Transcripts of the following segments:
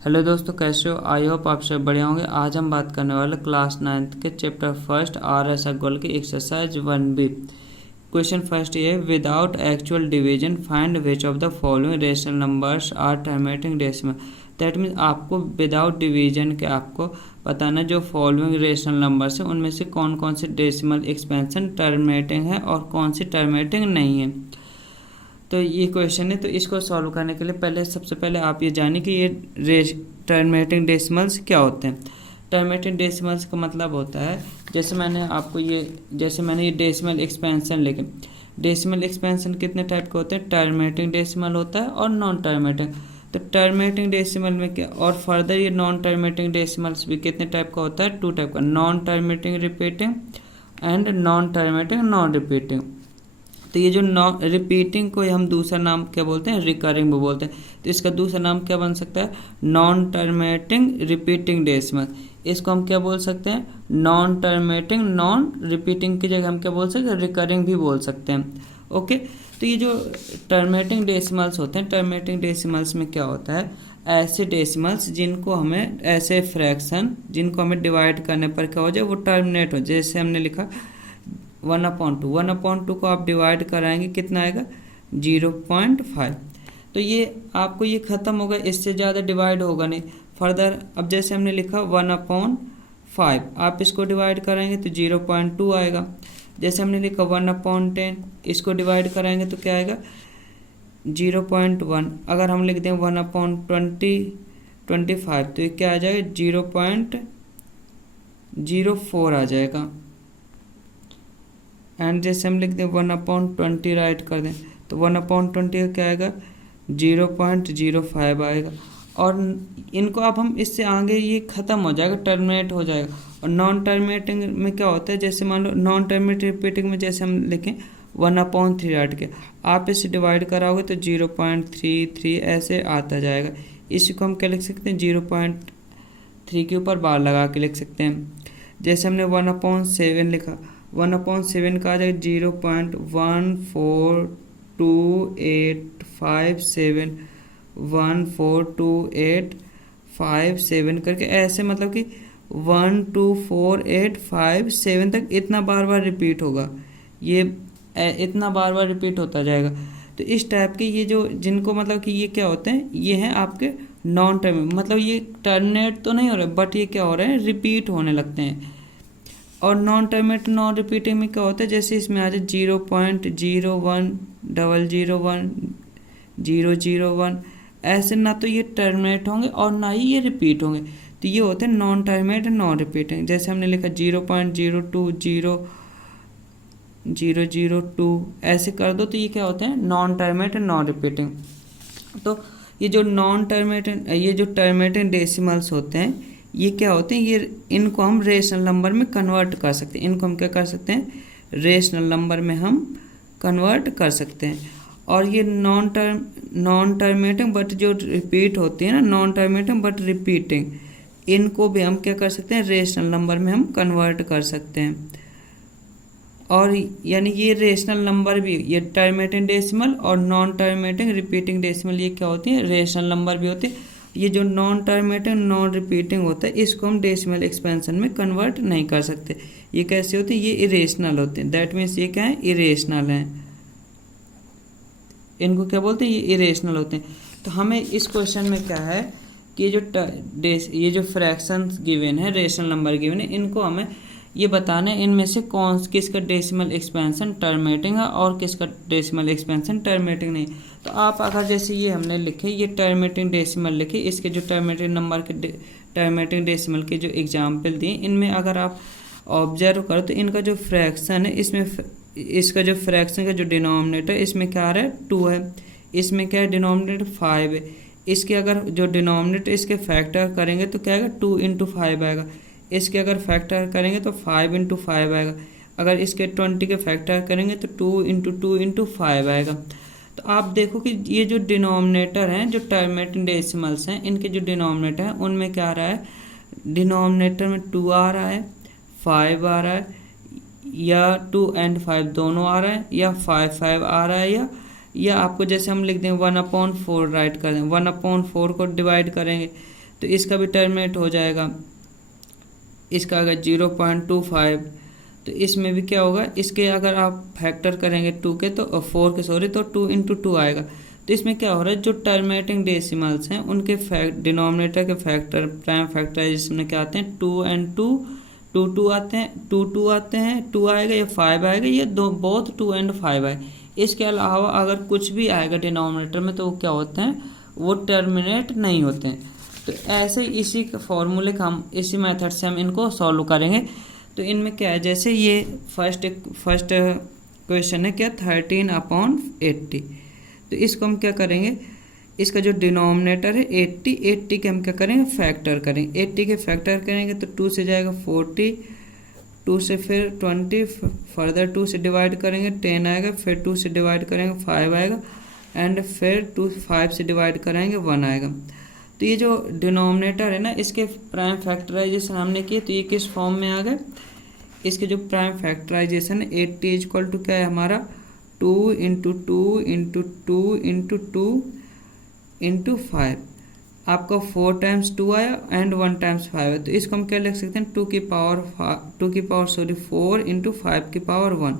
Hello दोस्तों, कैसे हो? आई होप आप सब बढ़िया होंगे। आज हम बात करने वाले क्लास 9th के चैप्टर फर्स्ट RS गोल की एक्सरसाइज 1B। क्वेश्चन फर्स्ट ये है, without actual division find which of the following rational numbers are terminating decimal. That means आपको विदाउट डिवीजन के आपको बताना जो फॉलोइंग रेशनल नंबर्स हैं उनमें से कौन कौन से डेसिमल एक्सपेंशन टर्मिनेटिंग है और कौन सी टर्मिनेटिंग नहीं है। तो ये क्वेश्चन है, तो इसको सॉल्व करने के लिए सबसे पहले आप ये जानिए कि ये टर्मिनेटिंग डेसिमल्स क्या होते हैं। टर्मिनेटिंग डेसिमल्स का मतलब होता है जैसे मैंने ये डेसिमल एक्सपेंशन लिखे। डेसिमल एक्सपेंशन कितने टाइप के होते हैं? टर्मिनेटिंग डेसिमल होता है और नॉन टर्मिनेटिंग। तो टर्मिनेटिंग डेसिमल में क्या, और फर्दर ये नॉन टर्मिनेटिंग डेसिमल्स भी कितने टाइप का होता है? 2 टाइप का, non terminating repeating and non terminating non repeating. तो ये जो नॉन रिपीटिंग को हम दूसरा नाम क्या बोलते हैं? रिकरिंग भी बोलते हैं। तो इसका दूसरा नाम क्या बन सकता है? Non terminating repeating decimal. इसको हम क्या बोल सकते हैं? नॉन टर्मिनेटिंग नॉन रिपीटिंग की जगह हम क्या बोल सकते हैं? रिकरिंग भी बोल सकते हैं। ओके, तो ये जो टर्मिनेटिंग डेसिमल्स होते हैं, टर्मिनेटिंग डेसिमल्स में क्या होता है? ऐसे डेसिमल्स जिनको हमें ऐसे फ्रैक्शन जिनको हमें डिवाइड करने पर क्या हो जाए? वो टर्मिनेट हो। जैसे हमने लिखा 1/2 को आप डिवाइड कराएंगे कितना आएगा? 0.5। तो ये आपको ये ख़त्म होगा, इससे ज़्यादा डिवाइड होगा नहीं फर्दर। अब जैसे हमने लिखा 1/5, आप इसको डिवाइड कराएंगे तो 0.2 आएगा। जैसे हमने लिखा 1/10, इसको डिवाइड कराएंगे तो क्या आएगा? 0.1। अगर हम लिख दें 1/25 तो ये क्या आ जाएगा? 0.04 आ जाएगा। एंड जैसे हम लिख दें 1/20 राइट कर दें तो 1/20 का क्या आएगा? 0.05 आएगा। और इनको अब हम इससे आगे ये ख़त्म हो जाएगा, टर्मिनेट हो जाएगा। और नॉन टर्मिनेटिंग में क्या होता है? जैसे मान लो नॉन टर्मिनेटिंग रिपीटिंग में जैसे हम लिखें 1/3 राइट के, आप इसे डिवाइड कराओगे तो 0.33 ऐसे आता जाएगा। इसी को हम क्या लिख सकते हैं? 0.3 के ऊपर बार लगा के लिख सकते हैं। जैसे हमने 1/7 लिखा, 1/7 का आ जाएगा 0.142857 14285 करके, ऐसे मतलब कि 12485 तक इतना बार बार रिपीट होगा। ये इतना बार बार रिपीट होता जाएगा। तो इस टाइप के ये जो जिनको मतलब कि ये क्या होते हैं? ये हैं आपके नॉन टर्म, मतलब ये टर्मिनेट तो नहीं हो रहे बट ये क्या हो रहे हैं? रिपीट होने लगते हैं। और नॉन टर्मिनेट नॉन रिपीटिंग में क्या होता है? जैसे इसमें आ जाए 0.01001001, ऐसे ना तो ये टर्मिनेट होंगे और ना ही ये रिपीट होंगे। तो ये होते हैं नॉन टर्मिनेट नॉन रिपीटिंग। जैसे हमने लिखा 0.020002, ऐसे कर दो तो ये क्या होते हैं? Non terminate non repeating. तो ये जो टर्मिनेटिंग डेसिमल्स होते हैं ये क्या होते हैं? ये इनको हम रेशनल नंबर में कन्वर्ट कर सकते हैं। इनको हम क्या कर सकते हैं? रेशनल नंबर में हम कन्वर्ट कर सकते हैं। और ये नॉन टर्मिनेटिंग बट जो रिपीट होती है ना, नॉन टर्मिनेटिंग बट रिपीटिंग, इनको भी हम क्या कर सकते हैं? रेशनल नंबर में हम कन्वर्ट कर सकते हैं। और यानी ये रेशनल नंबर भी, ये टर्मिनेटिंग डेसिमल और नॉन टर्मिनेटिंग रिपीटिंग डेसिमल ये क्या होती है? रेशनल नंबर भी होते हैं। ये जो नॉन टर्मिनेटिंग नॉन रिपीटिंग होता है इसको हम डेसिमल एक्सपेंशन में कन्वर्ट नहीं कर सकते। ये कैसे होते हैं? ये इरेशनल होते हैं। दैट मीन्स ये क्या है? इरेशनल हैं। इनको क्या बोलते हैं? ये इरेशनल होते हैं। तो हमें इस क्वेश्चन में क्या है कि ये जो फ्रैक्शंस गिवन है, रेशनल नंबर गिवन है, इनको हमें ये बताना है इनमें से किसका डेसिमल एक्सपेंशन टर्मिनेटिंग है और किसका डेसिमल एक्सपेंशन टर्मिनेटिंग नहीं। तो आप अगर जैसे ये हमने लिखे, ये टर्मिनेटिंग डेसिमल लिखे, इसके जो टर्मिनेटिंग नंबर के टर्मिनेटिंग डेसिमल के जो एग्जाम्पल दिए, इनमें अगर आप ऑब्जर्व करो तो इनका जो फ्रैक्शन है, इसका जो फ्रैक्शन का जो डिनोमिनेटर इसमें क्या आ रहा है? 2 है। इसमें क्या है? डिनोमिनेटर 5 है। इसके अगर जो डिनोमिनेटर इसके फैक्टर करेंगे तो क्या आएगा? 2 × 5 आएगा। इसके अगर फैक्टर करेंगे तो 5 × 5 आएगा। अगर इसके 20 के फैक्टर करेंगे तो 2 × 2 × 5 आएगा। तो आप देखो कि ये जो डिनोमिनेटर हैं, जो टर्मिनेटिंग डेसिमल्स हैं, इनके जो डिनोमिनेटर हैं उनमें क्या आ रहा है? डिनोमिनेटर में 2 आ रहा है, 5 आ रहा है, या 2 और 5 दोनों आ रहा है, या 5 आ रहा है, या आपको जैसे हम लिख दें 1/4 राइट कर दें, 1/4 को डिवाइड करेंगे तो इसका भी टर्मिनेट हो जाएगा। इसका अगर 0.25, तो इसमें भी क्या होगा, इसके अगर आप फैक्टर करेंगे 2 के तो 4 के सॉरी, तो 2 × 2 आएगा। तो इसमें क्या हो रहा है, जो टर्मिनेटिंग डेसिमल्स हैं उनके डिनोमिनेटर के फैक्टर प्राइम फैक्टराइजेशन में क्या आते हैं, 2 and 2 2 2 आते हैं, 2 2 आते हैं, 2 आएगा या 5 आएगा, ये दो बोथ 2 and 5 आए। इसके अलावा अगर कुछ भी आएगा डिनोमिनेटर में तो वो क्या होते हैं, वो टर्मिनेट नहीं होते हैं। तो ऐसे इसी फॉर्मूले का हम इसी मेथड से हम इनको सॉल्व करेंगे। तो इनमें क्या है, जैसे ये फर्स्ट क्वेश्चन है क्या, 13/80। तो इसको हम क्या करेंगे, इसका जो डिनोमिनेटर है 80 के हम क्या करेंगे, फैक्टर करेंगे। 80 के फैक्टर करेंगे तो 2 से जाएगा 40, 2 से फिर 20, फर्दर 2 से डिवाइड करेंगे 10 आएगा, फिर 2 से डिवाइड करेंगे 5 आएगा, एंड फिर 5 से डिवाइड कराएंगे 1 आएगा। तो ये जो डिनोमिनेटर है ना, इसके प्राइम फैक्टराइजेशन हमने किए तो ये किस फॉर्म में आ गए, इसके जो प्राइम फैक्टराइजेशन है 80 इक्वल टू क्या है हमारा, 2 × 2 × 2 × 2 × 5। आपका 4 टाइम्स 2 आया एंड 1 टाइम्स 5 है। तो इसको हम क्या लिख सकते हैं, 4 × 5 की पावर 1।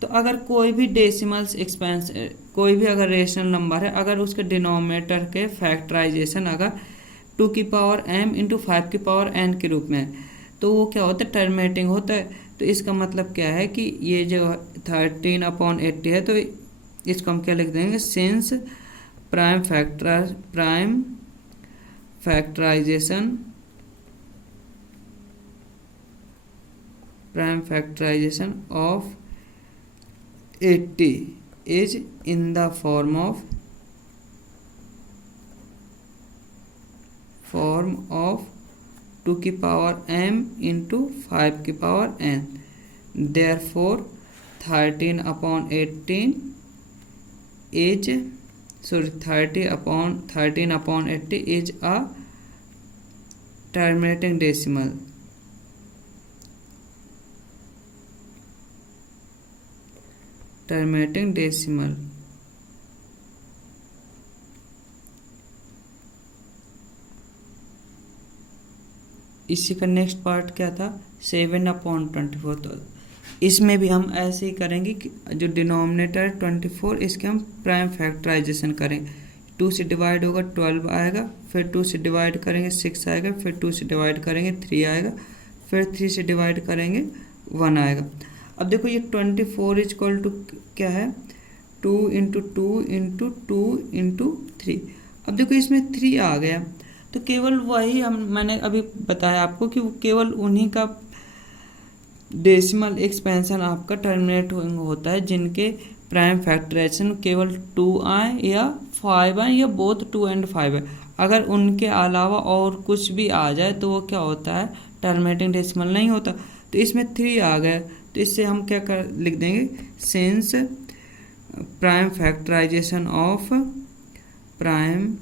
तो अगर कोई भी डेसिमल्स एक्सपेंस, कोई भी अगर रेशनल नंबर है, अगर उसके डिनोमिनेटर के फैक्टराइजेशन अगर 2 की पावर m × 5 की पावर n के रूप में है तो वो क्या होता है, टर्मिनेटिंग होता है। तो इसका मतलब क्या है कि ये जो 13/80 है, तो इसको हम क्या लिख देंगे, since prime factorization of 80 is in the form of 2 की पावर m × 5 की power n। Therefore 13/80 is a terminating decimal। इसी का नेक्स्ट पार्ट क्या था, 7/24। तो इसमें भी हम ऐसे ही करेंगे कि जो डिनोमिनेटर 24, इसके हम प्राइम फैक्टराइजेशन करें। 2 से डिवाइड होगा 12 आएगा, फिर 2 से डिवाइड करेंगे 6 आएगा, फिर 2 से डिवाइड करेंगे 3 आएगा, फिर 3 से डिवाइड करेंगे 1 आएगा। अब देखो ये 24 इक्वल टू क्या है, 2 × 2 × 2 × 3। अब देखो इसमें 3 आ गया, तो केवल वही मैंने अभी बताया आपको कि वो केवल उन्हीं का डेसिमल एक्सपेंशन आपका टर्मिनेट होता है जिनके प्राइम फैक्टराइजेशन केवल 2 आए या 5 आए या बोथ 2 and 5 है। अगर उनके अलावा और कुछ भी आ जाए तो वो क्या होता है, टर्मिनेटिंग डेसिमल नहीं होता। तो इसमें 3 आ गए, तो इससे हम क्या लिख देंगे, since prime factorization of prime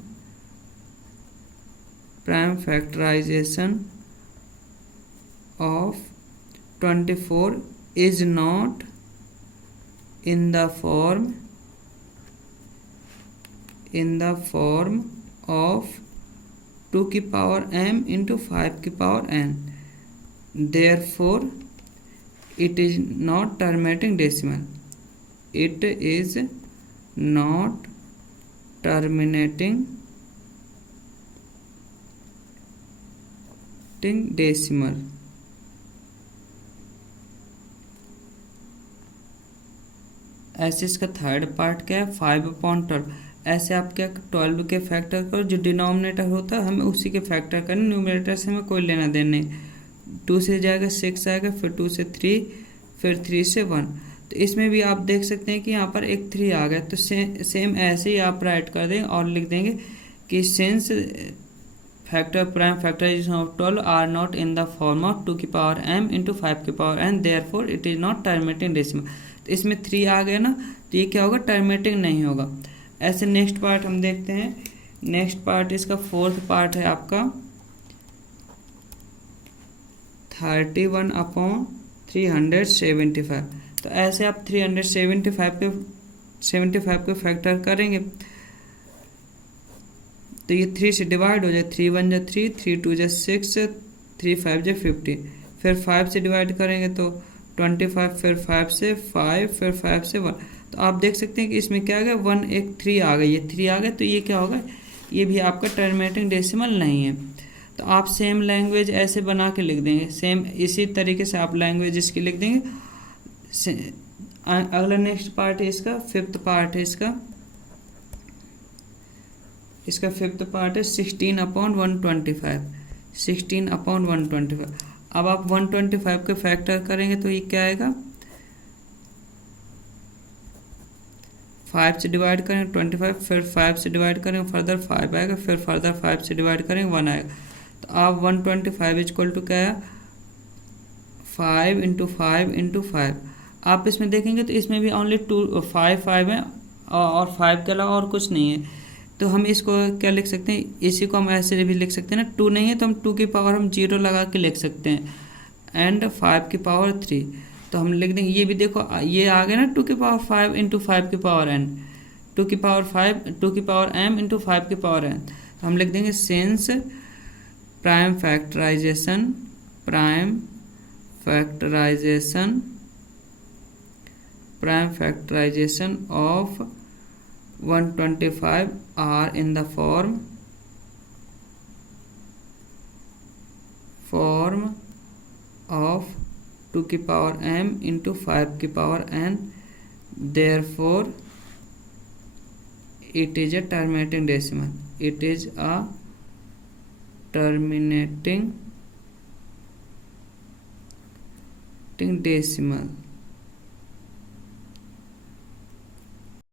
factorization of 24 is not in the form of 2 की पावर m × 5 की power n। Therefore it is not terminating decimal। It is not terminating decimal। ऐसे इसका थर्ड पार्ट क्या है, 5/12। ऐसे आप क्या 12 के फैक्टर करो, जो डिनोमिनेटर होता है हमें उसी के फैक्टर करने, न्यूमरेटर से हमें कोई लेना देना नहीं। 2 से जाएगा 6 आएगा, फिर 2 से 3, फिर 3 से 1। तो इसमें भी आप देख सकते हैं कि यहाँ पर एक 3 आ गया, तो सेम ऐसे ही आप राइट कर देंगे और लिख देंगे कि since prime factorization of 12 are not in the form of 2 की पावर m × 5 की power n, therefore it is not terminating decimal. तो इसमें 3 आ गया ना, तो ये क्या होगा, टर्मिनेटिंग नहीं होगा। ऐसे नेक्स्ट पार्ट हम देखते हैं। नेक्स्ट पार्ट इसका फोर्थ पार्ट है आपका 31/375। तो ऐसे आप 375 के फैक्टर करेंगे तो ये 3 से डिवाइड हो जाए, 3 1 जा 3, 3 2 जा 6, 3 5 जा 50। फिर 5 से डिवाइड करेंगे तो 25, फिर 5 से 5, फिर 5 से 1। तो आप देख सकते हैं कि इसमें क्या आ गया, 1 एक 3 आ गई, ये 3 आ गए, तो ये क्या होगा, ये भी आपका टर्मिनेटिंग डेसिमल नहीं है। तो आप सेम लैंग्वेज ऐसे बना के लिख देंगे, सेम इसी तरीके से आप लैंग्वेज इसकी लिख देंगे। अगला नेक्स्ट पार्ट है इसका, फिफ्थ पार्ट है इसका फिफ्थ पार्ट है 16/125, 16/125। अब आप 125 के फैक्टर करेंगे तो ये क्या आएगा, 5 से डिवाइड करेंगे 25, फिर 5 से डिवाइड करेंगे फर्दर 5 आएगा, फिर फर्दर 5 से डिवाइड करेंगे 1 आएगा। तो आप 125 इक्वल टू क्या है, 5 × 5 × 5। आप इसमें देखेंगे तो इसमें भी ओनली 5 है और 5 के अलावा और कुछ नहीं है। तो हम इसको क्या लिख सकते हैं, इसी को हम ऐसे भी लिख सकते हैं ना, 2 नहीं है तो हम 2 की पावर हम 0 लगा के लिख सकते हैं, एंड 5 की पावर 3। तो हम लिख देंगे, ये भी देखो ये आ गया ना, 2 की पावर 5 × 5 की पावर n, 2 की पावर 5, 2 की पावर m × 5 की पावर n। तो हम लिख देंगे since prime factorization of 125 are in the form of 2 की पावर m × 5 की power n, therefore it is a terminating decimal, it is a terminating decimal।